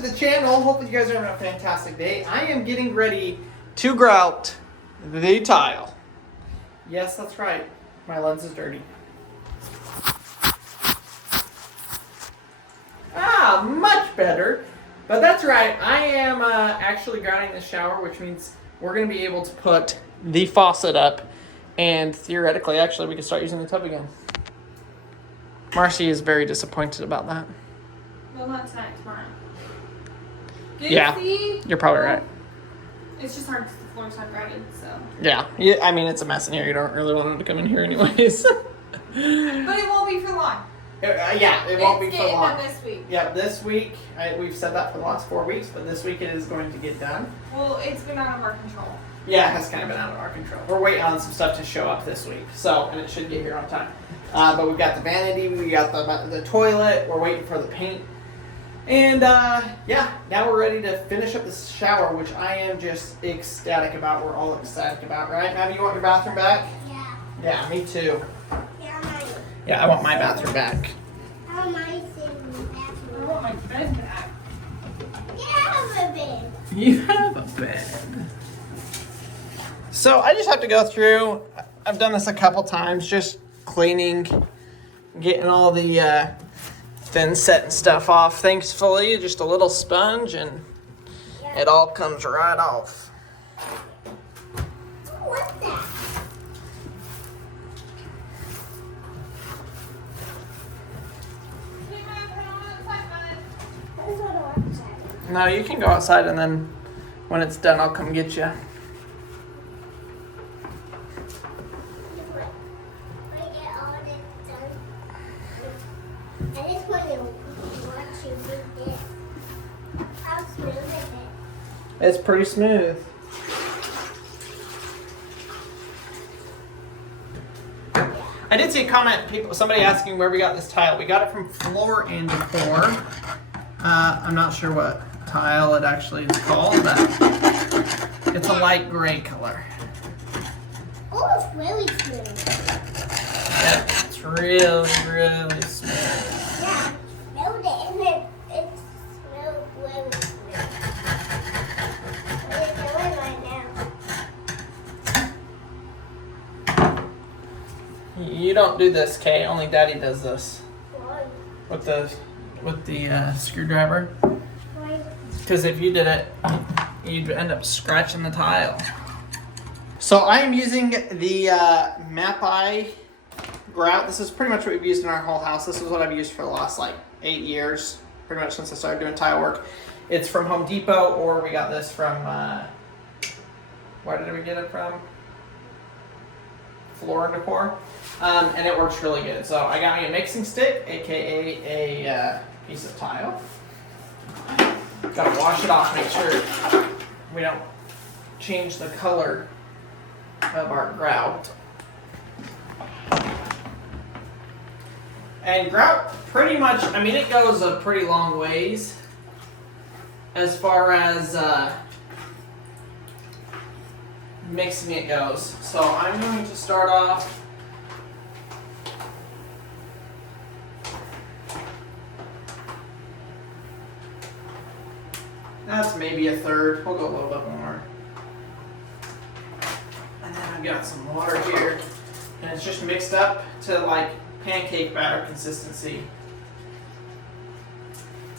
to the channel. Hopefully you guys are having a fantastic day. I am getting ready to grout the tile. Yes, that's right. My lens is dirty. Ah, much better. But that's right. I am actually grouting the shower, which means we're going to be able to put the faucet up. And theoretically, actually, we can start using the tub again. Marcy is very disappointed about that. Well, not tonight, tomorrow. Yeah, you're probably right. It's just hard because the floor's not grouted, so. Yeah, I mean, it's a mess in here. You don't really want him to come in here anyways. But it won't be for long. Yeah, it won't be for long. It's this week. Yeah, this week, we've said that for the last 4 weeks, but this week it is going to get done. Well, it's been out of our control. Yeah, it has kind of been out of our control. We're waiting on some stuff to show up this week, and it should get here on time. But we've got the vanity, we got the toilet, we're waiting for the paint. And yeah, now we're ready to finish up the shower, which I am just ecstatic about. We're all ecstatic about, right? Abby, you want your bathroom back? Yeah. Yeah, me too. Yeah, mine. Yeah, I want my bathroom back. I want my bathroom. I want my bed back. Yeah, I have a bed. You have a bed. So I just have to go through, I've done this a couple times, just cleaning, getting all the thin setting stuff off. Thankfully, just a little sponge and it all comes right off. What's that? There's one outside. No, you can go outside and then when it's done, I'll come get you. I just want to watch you do this. How smooth is it? It's pretty smooth. I did see a comment, somebody asking where we got this tile. We got it from Floor and Decor. I'm not sure what tile it actually is called, but it's a light gray color. Oh, it's really smooth. Yeah, it's really, really smooth. Yeah, smelled it and it smells really smooth. What are you doing right now? You don't do this, Kay. Only Daddy does this Why? with the screwdriver. Why? Because if you did it, you'd end up scratching the tile. So I am using the Map-I grout. This is pretty much what we've used in our whole house. This is what I've used for the last 8 years, pretty much since I started doing tile work. It's from Home Depot, or we got this from, where did we get it from? Floor and Decor. And it works really good. So I got me a mixing stick, aka a piece of tile. Gotta wash it off, make sure we don't change the color of our grout. And grout pretty much, I mean, it goes a pretty long ways as far as mixing it goes. So I'm going to start off that's maybe a third. We'll go a little bit more. And then I've got some water here. And it's just mixed up to like pancake batter consistency.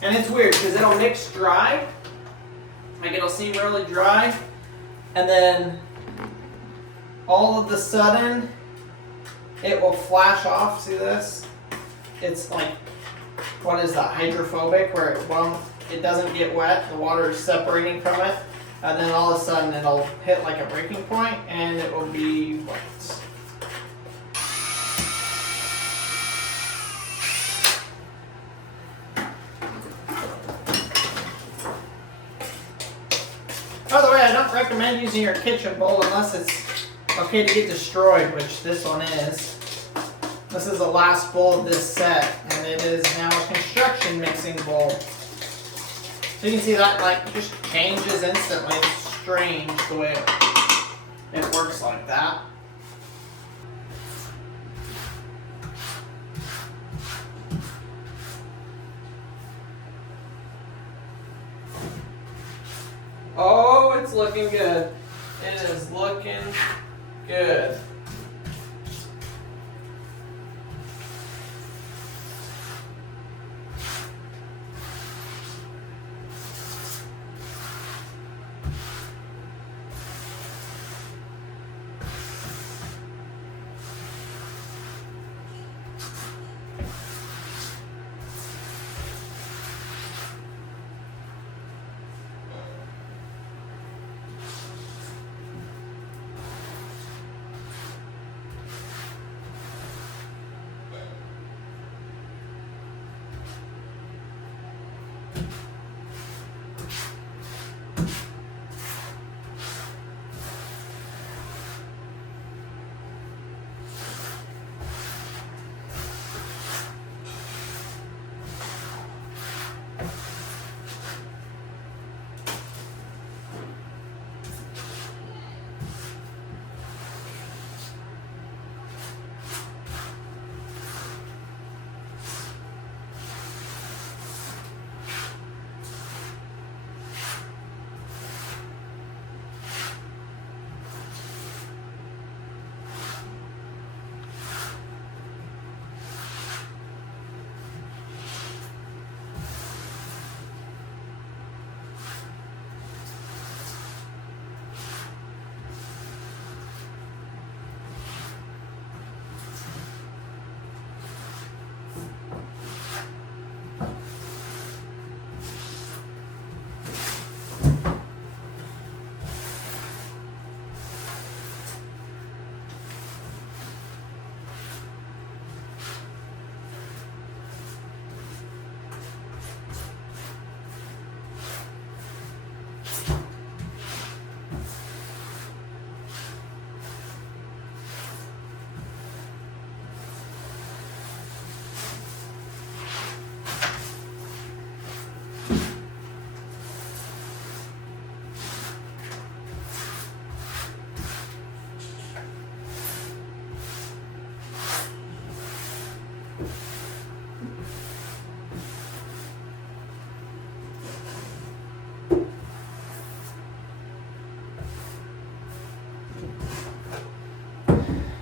And it's weird because it'll mix dry. Like it'll seem really dry. And then all of the sudden it will flash off. See this? It's like, what is that? Hydrophobic, where it doesn't get wet. The water is separating from it. And then all of a sudden it'll hit like a breaking point and it will be wet. By the way, I don't recommend using your kitchen bowl unless it's okay to get destroyed, which this one is. This is the last bowl of this set, and it is now a construction mixing bowl. So you can see that like just changes instantly. It's strange the way it works like that. it's looking good. It is looking good.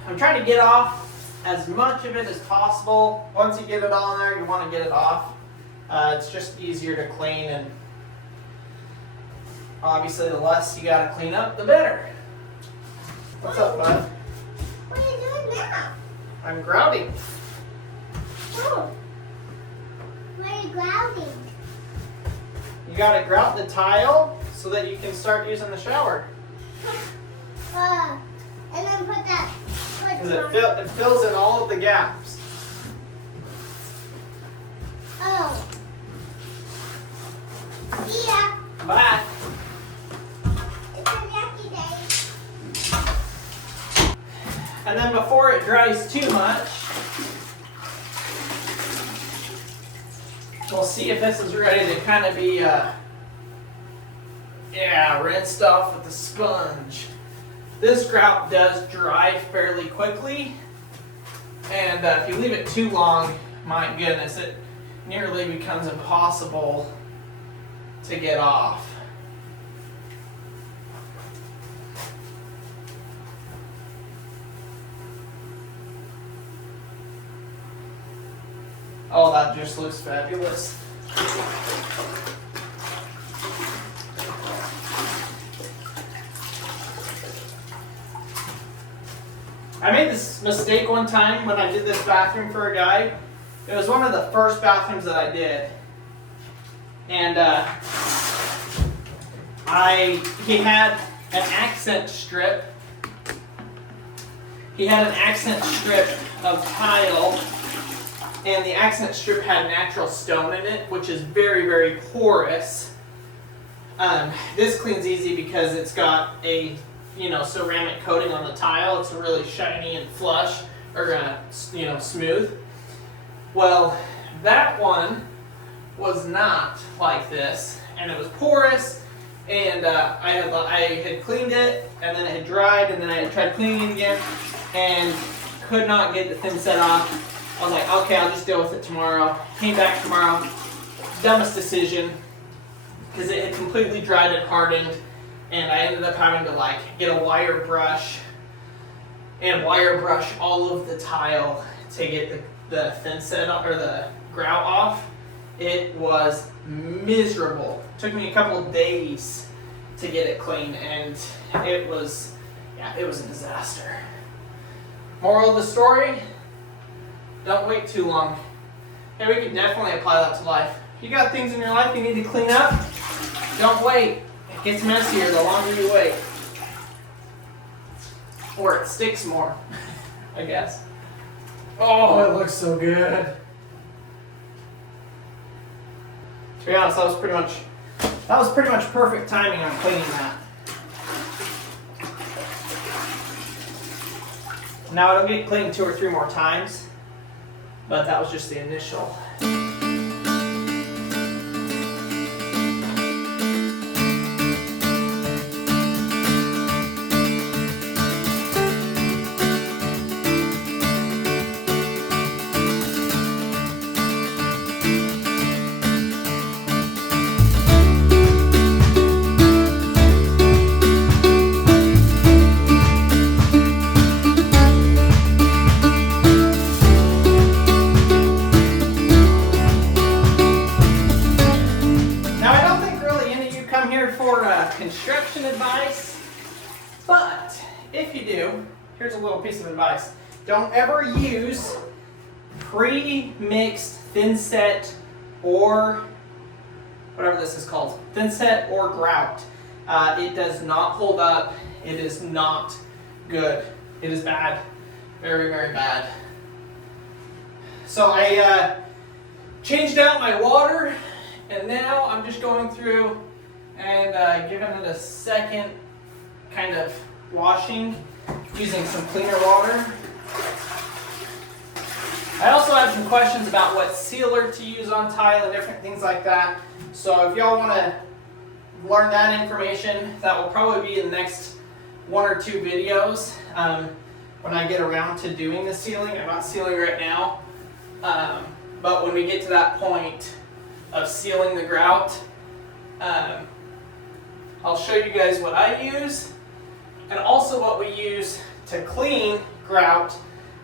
I'm trying to get off as much of it as possible. Once you get it all in there, you want to get it off. It's just easier to clean, and obviously the less you got to clean up, the better. What's up, bud? What are you doing now? I'm grouting. Oh. What are you grouting? You got to grout the tile so that you can start using the shower. And then put that. Because it fills in all of the gaps. Oh. See ya. Bye. It's a yucky day. And then before it dries too much, we'll see if this is ready to kind of be, rinsed off with the sponge. This grout does dry fairly quickly, and if you leave it too long, my goodness, it nearly becomes impossible to get off. Oh, that just looks fabulous. I made this mistake one time when I did this bathroom for a guy. It was one of the first bathrooms that I did. And he had an accent strip. He had an accent strip of tile, and the accent strip had natural stone in it, which is very, very porous. This cleans easy because it's got a ceramic coating on the tile. It's really shiny and flush, or smooth. Well, that one was not like this, and it was porous, and I had cleaned it, and then it had dried, and then I had tried cleaning it again, and could not get the thin set off. I was like, okay, I'll just deal with it tomorrow. Came back tomorrow. Dumbest decision, because it had completely dried and hardened. and I ended up having to like get a wire brush and wire brush all of the tile to get the thin set or the grout off. It was miserable. It took me a couple of days to get it clean, and it was a disaster. Moral of the story, don't wait too long. And we can definitely apply that to life. If you got things in your life you need to clean up, don't wait. It gets messier the longer you wait. Or it sticks more, I guess. Oh, it looks so good. To be honest, that was pretty much perfect timing on cleaning that. Now it'll get cleaned 2 or 3 more times, but that was just the initial. Construction advice, but if you do, here's a little piece of advice. Don't ever use pre-mixed thin set or whatever this is called, thin set or grout. It does not hold up. It is not good. It is bad, very, very bad. So I changed out my water, and now I'm just going through and giving it a second kind of washing using some cleaner water. I also have some questions about what sealer to use on tile and different things like that. So if y'all want to learn that information, that will probably be in the next 1 or 2 videos when I get around to doing the sealing. I'm not sealing right now, but when we get to that point of sealing the grout, I'll show you guys what I use and also what we use to clean grout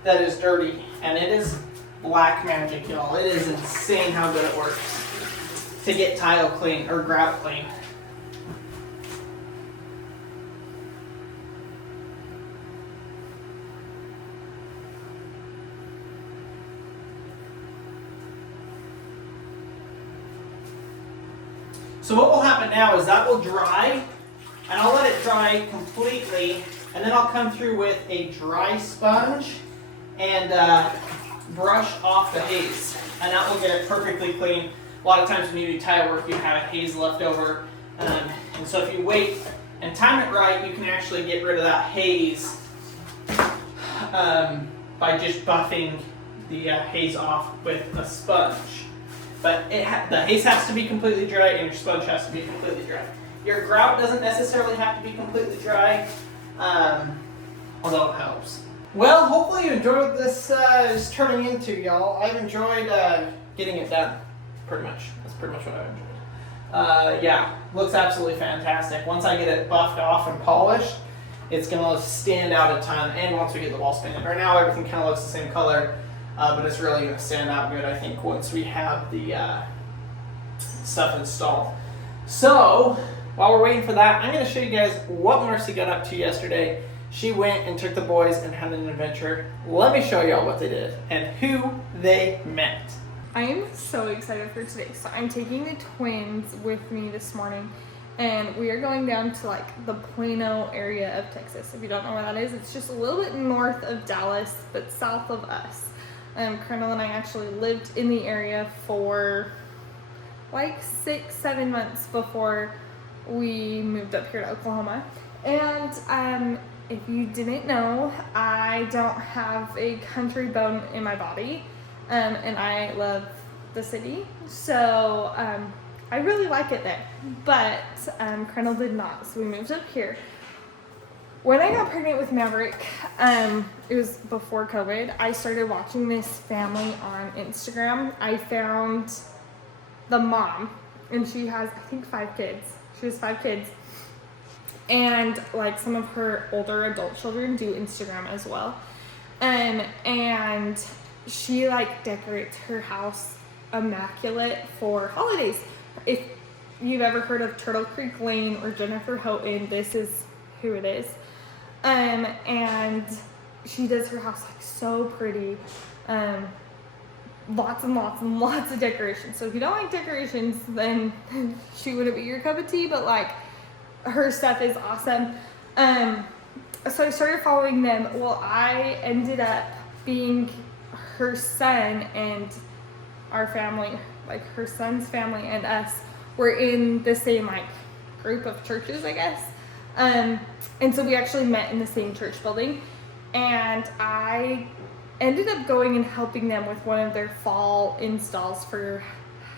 that is dirty. And it is black magic, y'all. It is insane how good it works to get tile clean or grout clean. So what will happen now is that will dry, and I'll let it dry completely, and then I'll come through with a dry sponge and brush off the haze, and that will get it perfectly clean. A lot of times when you do tile work, you have haze left over, and so if you wait and time it right, you can actually get rid of that haze by just buffing the haze off with a sponge. But the haze has to be completely dry and your sponge has to be completely dry. Your grout doesn't necessarily have to be completely dry, although it helps. Well, hopefully you enjoyed what this is turning into, y'all. I've enjoyed getting it done, pretty much. That's pretty much what I've enjoyed. Yeah, looks absolutely fantastic. Once I get it buffed off and polished, it's going to stand out a ton, and once we get the wall painted. Right now everything kind of looks the same color. But it's really going to stand out good, I think, once we have the stuff installed. So, while we're waiting for that, I'm going to show you guys what Marcy got up to yesterday. She went and took the boys and had an adventure. Let me show y'all what they did and who they met. I am so excited for today. So I'm taking the twins with me this morning, and we are going down to like the Plano area of Texas. If you don't know where that is, it's just a little bit north of Dallas, but south of us. Colonel and I actually lived in the area for like 6-7 months before we moved up here to Oklahoma. And if you didn't know, I don't have a country bone in my body, and I love the city, so I really like it there. But Colonel did not, so we moved up here. When I got pregnant with Maverick, it was before COVID, I started watching this family on Instagram. I found the mom, and she has, I think, 5 kids. She has 5 kids. and like some of her older adult children do Instagram as well. And she like decorates her house immaculate for holidays. If you've ever heard of Turtle Creek Lane or Jennifer Houghton, this is who it is. And she does her house like so pretty. Lots and lots and lots of decorations. So if you don't like decorations, then she wouldn't be your cup of tea, but like her stuff is awesome. So I started following them. Well, I ended up being her son and our family, like her son's family and us, were in the same like group of churches, I guess. And so we actually met in the same church building, and I ended up going and helping them with one of their fall installs for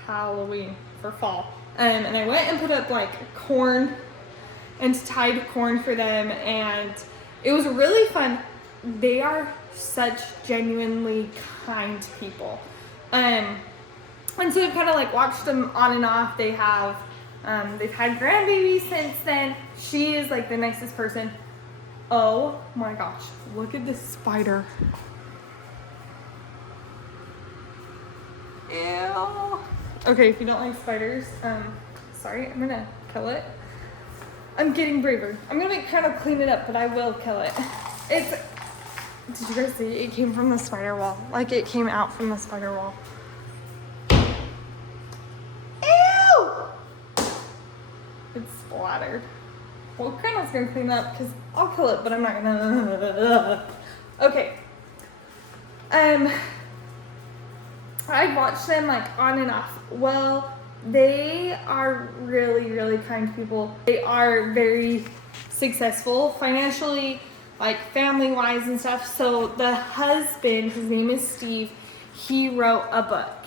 Halloween, for fall. And I went and put up like corn and tied corn for them, and it was really fun. They are such genuinely kind people. And so I've kind of like watched them on and off. They have, they've had grandbabies since then. She is like the nicest person. Oh my gosh, look at this spider. Ew. Okay, if you don't like spiders, sorry, I'm gonna kill it. I'm getting braver. I'm gonna kind of clean it up, but I will kill it. Did you guys see? It came from the spider wall. Like it came out from the spider wall. Ew! It's splattered. Well, Grandma's gonna clean up because I'll kill it, but I'm not gonna. Okay. I watched them like on and off. Well, they are really, really kind people. They are very successful financially, like family-wise and stuff. So the husband, his name is Steve, he wrote a book.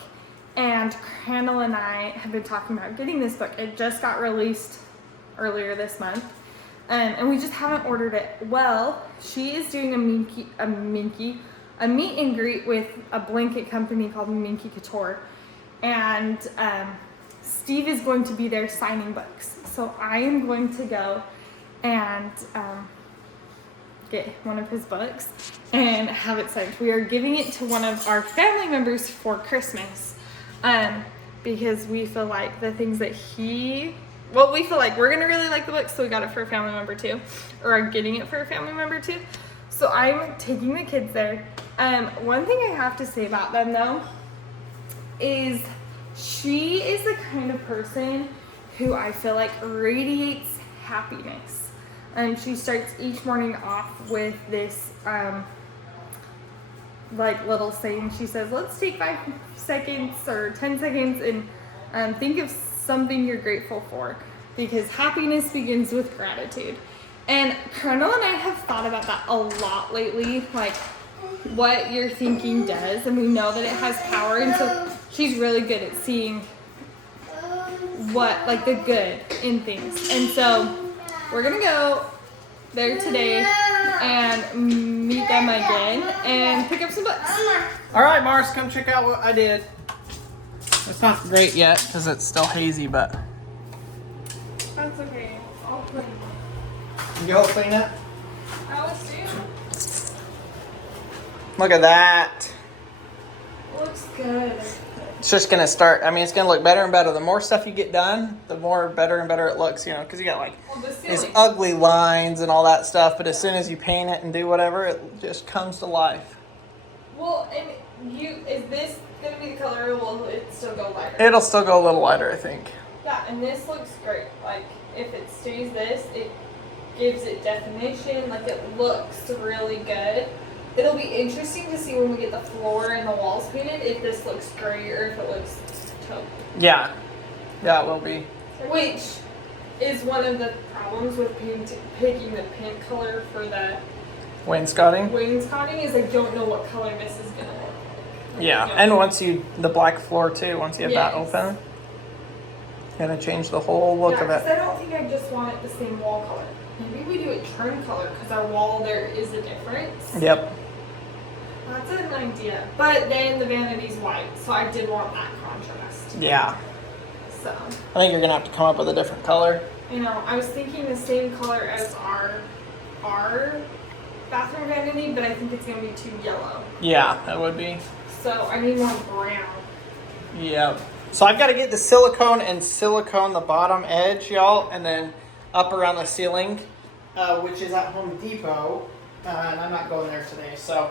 And Crandall and I have been talking about getting this book. It just got released earlier this month. And we just haven't ordered it. Well, she is doing a meet and greet with a blanket company called Minky Couture. And Steve is going to be there signing books. So I am going to go and get one of his books and have it signed. We are giving it to one of our family members for Christmas. Because we feel like the things that we feel like we're gonna really like the book, so we got it for a family member too, or are getting it for a family member too. So I'm taking the kids there. One thing I have to say about them though is she is the kind of person who I feel like radiates happiness. She starts each morning off with this like little saying. She says, let's take 5 seconds or 10 seconds and think of something you're grateful for, because happiness begins with gratitude. And Colonel and I have thought about that a lot lately, like what your thinking does, and we know that it has power. And so she's really good at seeing what, like the good in things. And so we're gonna go there today and meet them again and pick up some books. All right, Mars, come check out what I did. It's not great yet because it's still hazy, but That's okay. I'll clean it. you help clean it. Alice, do you? Look at that. Looks good. It's just gonna start. I mean, it's gonna look better and better. The more stuff you get done, the more better and better it looks. You know, because you got like these ugly lines and all that stuff. But as soon as you paint it and do whatever, it just comes to life. Well, and is this gonna be the color, or will it still go lighter? It'll still go a little lighter, I think. Yeah, and this looks great. Like, if it stays this, it gives it definition. Like, it looks really good. It'll be interesting to see when we get the floor and the walls painted if this looks gray or if it looks taupe. Yeah. Yeah, it will be. Which is one of the problems with picking the paint color for the Wainscoting? wainscoting is I don't know what color this is going to look like. Yeah, and once the black floor too, once you have that Yes. open, gonna change the whole look of because it. I don't think I just want it the same wall color. Maybe we do it trim color because our wall there is a difference. Yep. That's an idea. But then the vanity's white, so I did want that contrast. Yeah. So I think you're gonna have to come up with a different color. you know, I was thinking the same color as our bathroom vanity, but I think it's gonna be too yellow. Yeah, that would be. So I need more brown. Yeah. So I've got to get the silicone the bottom edge, y'all, and then up around the ceiling, which is at Home Depot, and I'm not going there today. So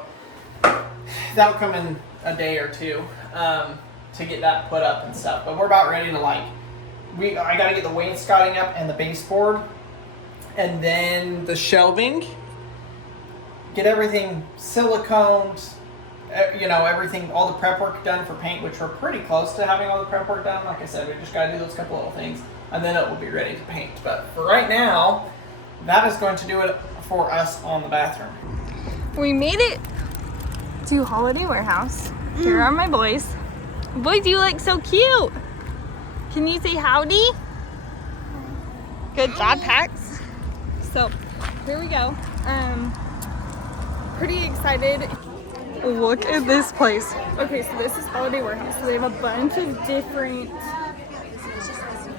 that'll come in a day or two to get that put up and stuff. But we're about ready to I got to get the wainscoting up and the baseboard, and then the shelving. Get everything siliconed. You know, everything, all the prep work done for paint, which we're pretty close to having all the prep work done. Like I said, we just got to do those couple little things, and then it will be ready to paint. But for right now, that is going to do it for us on the bathroom. We made it to Holiday Warehouse. Here are my boys. Boys, you look so cute. Can you say howdy? Good job, Pax. So here we go. Pretty excited. Look at this place. Okay, so this is Holiday Warehouse. So they have a bunch of different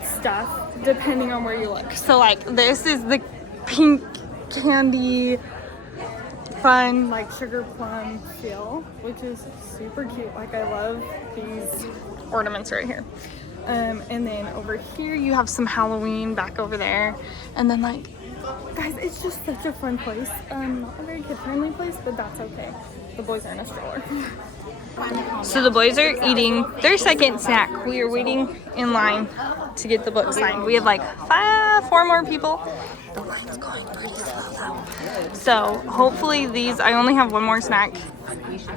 stuff depending on where you look. So like this is the pink candy fun like sugar plum feel, which is super cute. Like I love these ornaments right here. And then over here you have some Halloween back over there. And then like, guys, it's just such a fun place. Not a very kid friendly place, but that's okay. The boys are in a stroller. So the boys are eating their second snack. We are waiting in line to get the book signed. We have like 4 more people. The line's going pretty slow though. So hopefully these, I only have 1 more snack.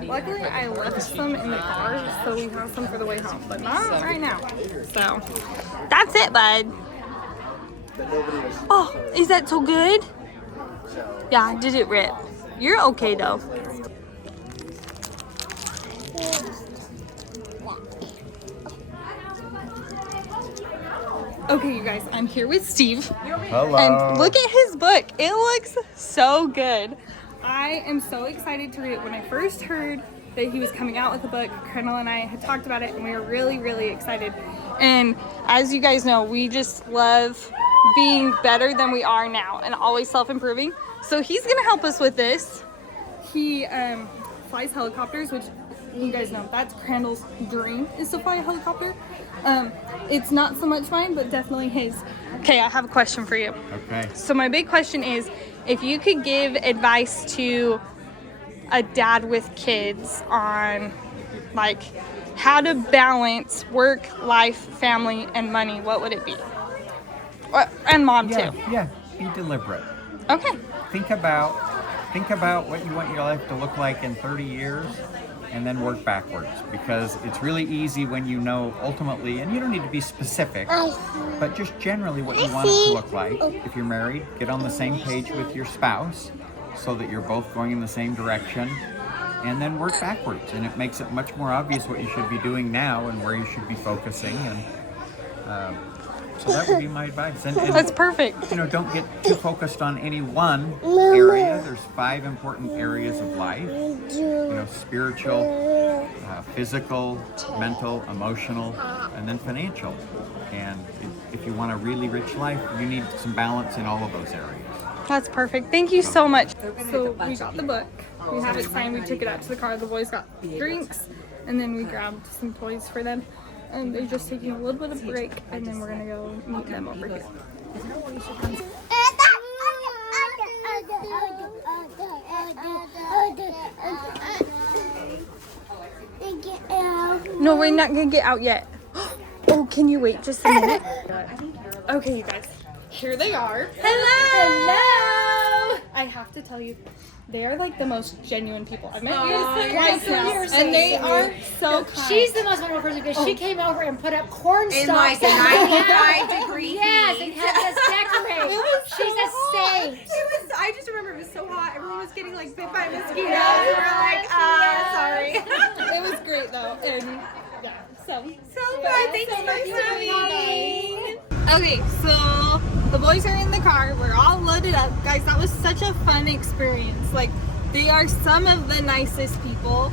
Luckily I left some in the car, so we have some for the way home, but not right now. So that's it, bud. Oh, is that so good? Yeah, did it rip? You're okay though. Okay, you guys, I'm here with Steve. Hello. And look at his book. It looks so good. I am so excited to read it. When I first heard that he was coming out with a book, Colonel and I had talked about it, and we were really, really excited. And as you guys know, we just love being better than we are now and always self-improving. So he's going to help us with this. He flies helicopters, which you guys know that's Crandall's dream, is to fly a helicopter. It's not so much mine, but definitely his. Okay, I have a question for you. Okay. So my big question is, if you could give advice to a dad with kids on like how to balance work, life, family, and money, what would it be? And mom too. Yeah, be deliberate. Okay. Think about what you want your life to look like in 30 years and then work backwards, because it's really easy when you know ultimately, and you don't need to be specific, but just generally what you want it to look like. If you're married, get on the same page with your spouse so that you're both going in the same direction, and then work backwards. And it makes it much more obvious what you should be doing now and where you should be focusing. And so that would be my advice. And That's perfect. you know, don't get too focused on any one area. There's 5 important areas of life. You know, spiritual, physical, mental, emotional, and then financial. And if you want a really rich life, you need some balance in all of those areas. That's perfect. Thank you so much. So we got the book. We have it signed. We took it out to the car. The boys got drinks, and then we grabbed some toys for them. And they're just taking a little bit of break, and then we're gonna go meet them over here. No, we're not gonna get out yet. Oh, can you wait just a minute? Okay, you guys, here they are. Hello! I have to tell you, they are like the most genuine people I've met. Twice now, and they are so kind. She's the most wonderful person because she came over and put up corn In stalks like a at 95-degree yes, heat. and helped us decorate. She's a saint. I just remember it was so hot. Everyone was getting like bit by mosquitoes. We were like, sorry. It was great though, and yeah, so fun. Thanks for coming. Okay, so the boys are in the car. We're all loaded up. Guys, that was such a fun experience. Like, they are some of the nicest people.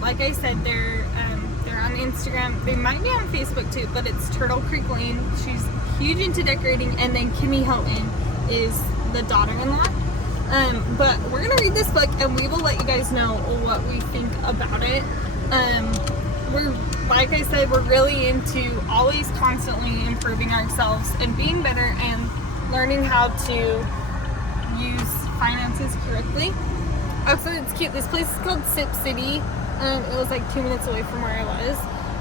Like I said, they're on Instagram. They might be on Facebook too, but it's Turtle Creek Lane. She's huge into decorating, and then Kimmy Houghton is the daughter-in-law. But we're gonna read this book, and we will let you guys know what we think about it. We're, like I said, we're really into always constantly improving ourselves and being better and learning how to use finances correctly. Also, it's cute. This place is called Sip City. It was like 2 minutes away from where I was.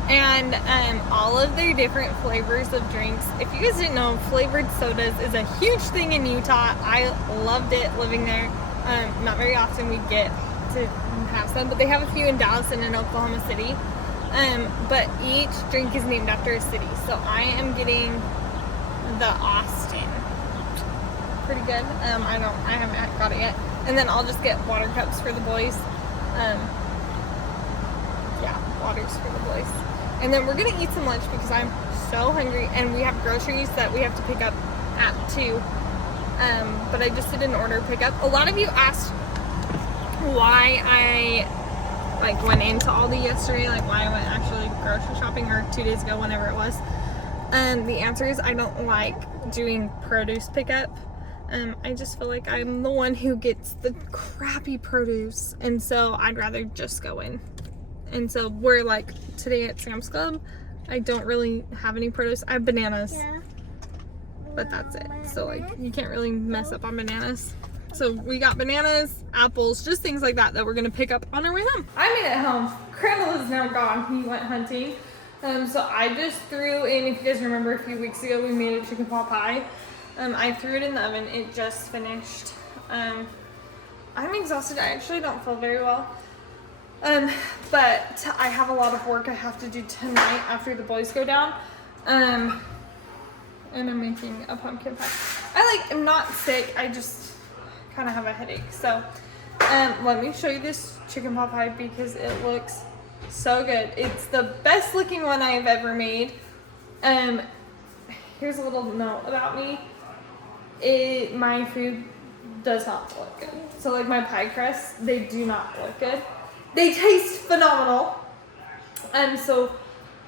And all of their different flavors of drinks. If you guys didn't know, flavored sodas is a huge thing in Utah. I loved it living there. Not very often we get to have some, but they have a few in Dallas and in Oklahoma City. But each drink is named after a city. So I am getting the Austin. Pretty good. I haven't got it yet. And then I'll just get water cups for the boys. Yeah, waters for the boys. And then we're gonna eat some lunch because I'm so hungry, and we have groceries that we have to pick up at 2. But I just did an order pickup. A lot of you asked why I went into Aldi yesterday, why I went actually grocery shopping, or 2 days ago, whenever it was. The answer is I don't like doing produce pickup. I just feel like I'm the one who gets the crappy produce, and so I'd rather just go in. And so we're today at Sam's Club, I don't really have any produce. I have bananas, but that's it. So you can't really mess up on bananas. So we got bananas, apples, just things like that we're gonna pick up on our way home. I made it home. Crandall is now gone. He went hunting. So I just threw in, if you guys remember a few weeks ago, we made a chicken pot pie. I threw it in the oven. It just finished. I'm exhausted. I actually don't feel very well. But I have a lot of work I have to do tonight after the boys go down. And I'm making a pumpkin pie. I'm not sick. I just kind of have a headache. So, let me show you this chicken pot pie because it looks so good. It's the best looking one I've ever made. Here's a little note about me. My food does not look good. So my pie crusts, they do not look good. They taste phenomenal. So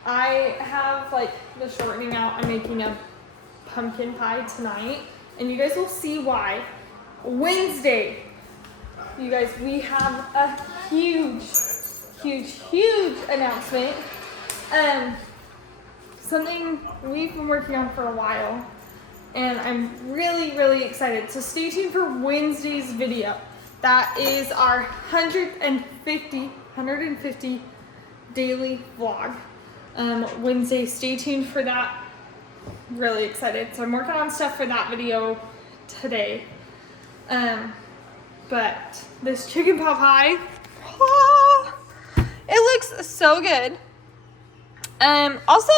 I have the shortening out. I'm making a pumpkin pie tonight, and you guys will see why. Wednesday, you guys, we have a huge announcement. Something we've been working on for a while, and I'm really excited. So stay tuned for Wednesday's video. That is our 150 daily vlog. Wednesday, stay tuned for that. Really excited. So I'm working on stuff for that video today. But this chicken pot pie, it looks so good. Also,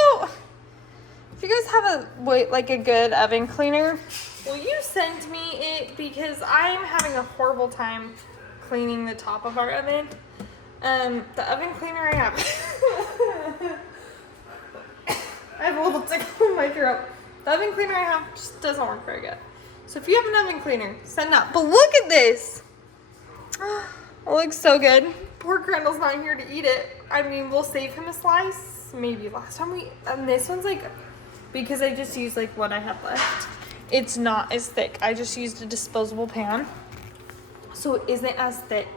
if you guys have a good oven cleaner, will you send me it, because I'm having a horrible time cleaning the top of our oven. The oven cleaner I have, I have a little tickle in my throat. The oven cleaner I have just doesn't work very good. So if you have an oven cleaner, send that. But look at this. It looks so good. Poor Crandall's not here to eat it. I mean, we'll save him a slice. Maybe last time and this one's because I just used what I had left. It's not as thick. I just used a disposable pan, so it isn't as thick.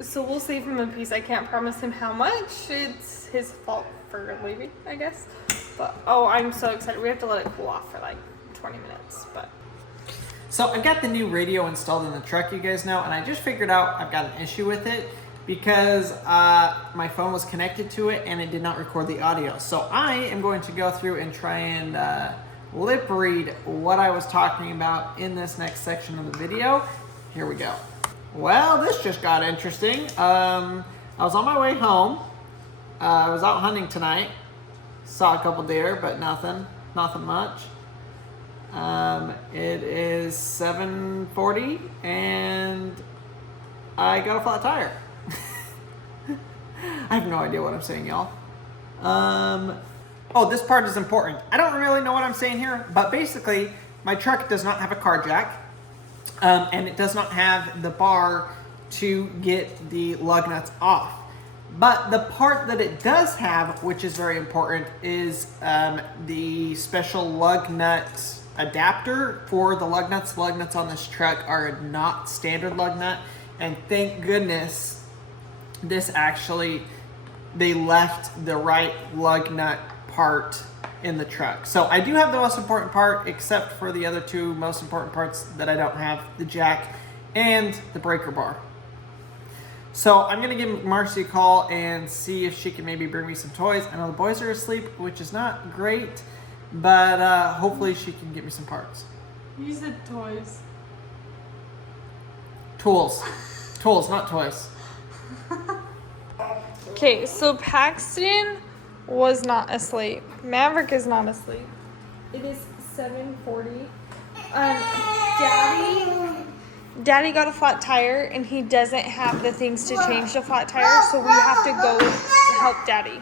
So we'll save him a piece. I can't promise him how much. It's his fault for leaving, I guess. But I'm so excited. We have to let it cool off for 20 minutes. But So I've got the new radio installed in the truck, you guys know, and I just figured out I've got an issue with it because my phone was connected to it and it did not record the audio. So I am going to go through and try and lip read what I was talking about in this next section of the video. Here we go. Well, this just got interesting. I was on my way home. I was out hunting tonight. Saw a couple deer, but nothing much. It is 7:40 and I got a flat tire. I have no idea what I'm saying, y'all. Oh, this part is important. I don't really know what I'm saying here, but basically my truck does not have a car jack, and it does not have the bar to get the lug nuts off. But the part that it does have, which is very important, is the special lug nut adapter for the lug nuts. The lug nuts on this truck are not standard lug nut, and thank goodness this actually, they left the right lug nut part in the truck. So I do have the most important part, except for the other two most important parts that I don't have, the jack and the breaker bar. So I'm gonna give Marcy a call and see if she can maybe bring me some toys. I know the boys are asleep, which is not great, but hopefully she can get me some parts. You said toys. Tools. Tools, not toys. Okay, so Paxton was not asleep. Maverick is not asleep. It is 7:40. Daddy got a flat tire and he doesn't have the things to change the flat tire, so we have to go help Daddy.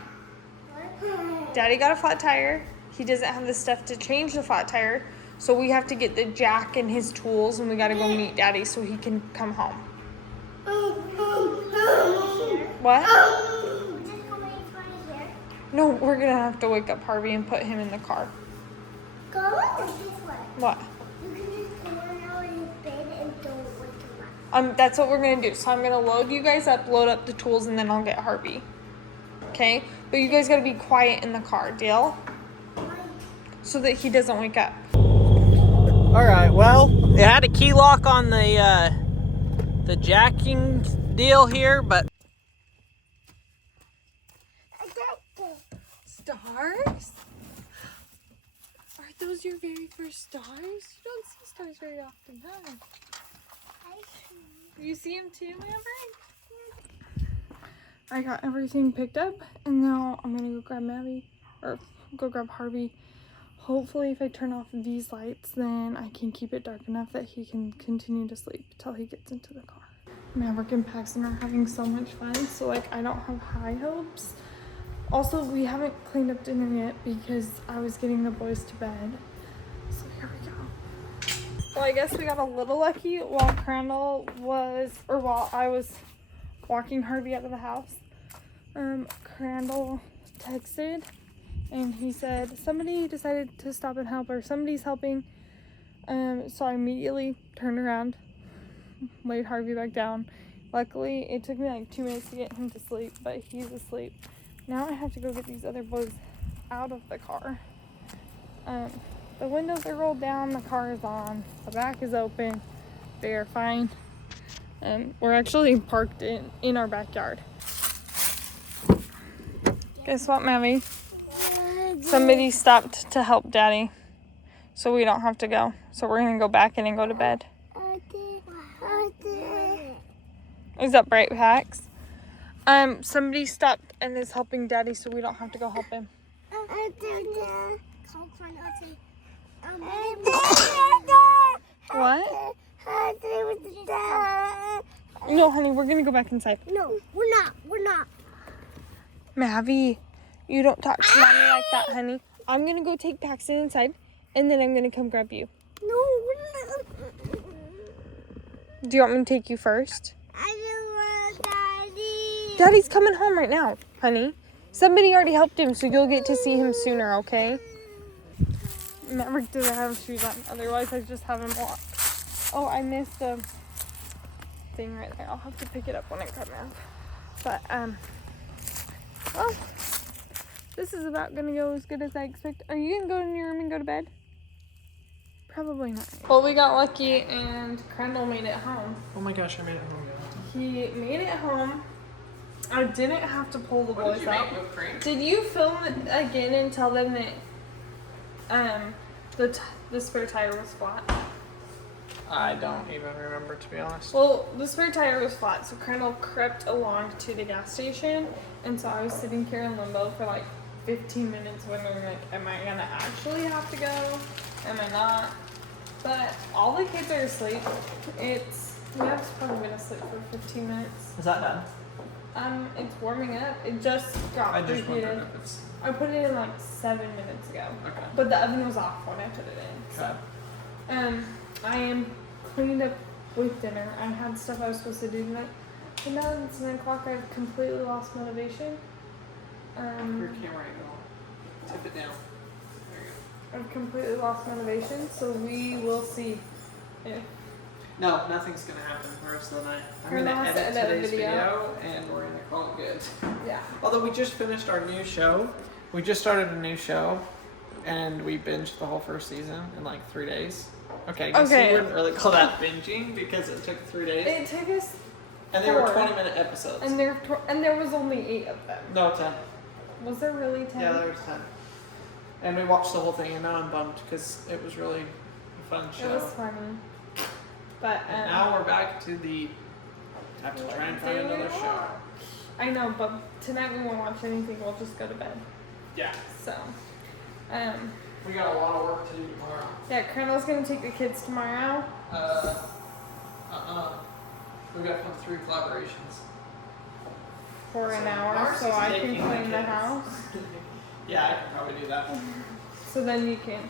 Daddy got a flat tire. He doesn't have the stuff to change the flat tire, so we have to get the jack and his tools, and we gotta go meet Daddy so he can come home. What? No, we're gonna have to wake up Harvey and put him in the car. Go this way. What? You can just go out in his bed and don't wake him up. That's what we're gonna do. So I'm gonna load you guys up, load up the tools, and then I'll get Harvey. Okay? But you guys gotta be quiet in the car, deal? So that he doesn't wake up. All right. Well, it had a key lock on the jacking deal here, but Stars? Are those your very first stars? You don't see stars very often, huh? You see them too, Maverick? I got everything picked up, and now I'm gonna go grab Maddie, or go grab Harvey. Hopefully if I turn off these lights, then I can keep it dark enough that he can continue to sleep till he gets into the car. Maverick and Paxton are having so much fun, so like I don't have high hopes. Also, we haven't cleaned up dinner yet because I was getting the boys to bed. So here we go. Well, I guess we got a little lucky while while I was walking Harvey out of the house. Crandall texted and he said somebody decided to stop and help, or somebody's helping. So I immediately turned around, laid Harvey back down. Luckily, it took me like 2 minutes to get him to sleep, but he's asleep. Now I have to go get these other boys out of the car. The windows are rolled down, the car is on, the back is open, they are fine. We're actually parked in our backyard. Guess what, Mavi? Somebody stopped to help Daddy, so we don't have to go. So we're gonna go back in and go to bed. Is that right, Pax? Somebody stopped and is helping Daddy, so we don't have to go help him. What? No, honey, we're gonna go back inside. No, we're not. We're not. Mavi, you don't talk to mommy like that, honey. I'm gonna go take Paxton inside, and then I'm gonna come grab you. No, we're not. Do you want me to take you first? I don't want Daddy. Daddy's coming home right now, honey. Somebody already helped him, so you'll get to see him sooner, okay? Maverick doesn't have shoes on, otherwise I just have him walk. Oh, I missed the thing right there. I'll have to pick it up when I come out. But, well, this is about gonna go as good as I expect. Are you gonna go in your room and go to bed? Probably not. Well, we got lucky and Crandall made it home. oh my gosh, I made it home. He made it home. I didn't have to pull the boys out. Did you film it again and tell them that the spare tire was flat? I don't even remember, to be honest. Well, the spare tire was flat, so Crandall crept along to the gas station, and so I was sitting here in limbo for like 15 minutes wondering, like, am I gonna actually have to go? Am I not? But all the kids are asleep. We've probably been asleep for 15 minutes. Is that done? It's warming up. It just got preheated. I put it in like 7 minutes ago. Okay. But the oven was off when I put it in. So, I am cleaned up with dinner. I had stuff I was supposed to do tonight. And now that it's 9 o'clock, I've completely lost motivation. Your camera angle. Tip it down. There you go. I've completely lost motivation, so we will see if No, nothing's gonna happen the rest of the night. I'm We're gonna gonna edit edit a today's video. video and we're gonna call it good. yeah. Although we just finished our new show. We just started a new show and we binged the whole first season in like 3 days. Okay, I guess Okay. you wouldn't really call that binging because it took 3 days. It took us, And they were 4. 20-minute episodes. and there was only 8 of them. No, 10. Was there really 10? Yeah, there was 10. And we watched the whole thing and now I'm bummed because it was really a fun show. It was funny. But And now we're back to the have to try and find another show. I know, but tonight we won't watch anything. We'll just go to bed. Yeah. So, We got a lot of work to do tomorrow. yeah, Crandall's gonna take the kids tomorrow. We've got 3 collaborations. For an hour, Marcy's so I can taking the clean the kids. house. Yeah, I can probably do that. So then you can.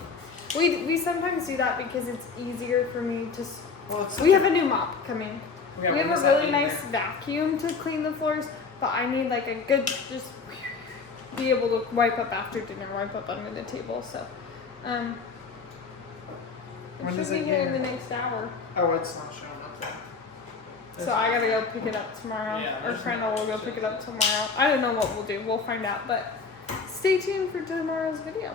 We sometimes do that because it's easier for me to. Well, it's We have a new mop coming. We when have does a that really mean nice then? vacuum to clean the floors, but I need like a good just be able to wipe up after dinner, wipe up under the table. So, When it does should be it here get in the here? next hour. Oh, it's not showing up there. So I gotta go pick it up tomorrow, Yeah, or there's Crandall no will go option. pick it up tomorrow. I don't know what we'll do. We'll find out, but stay tuned for tomorrow's video.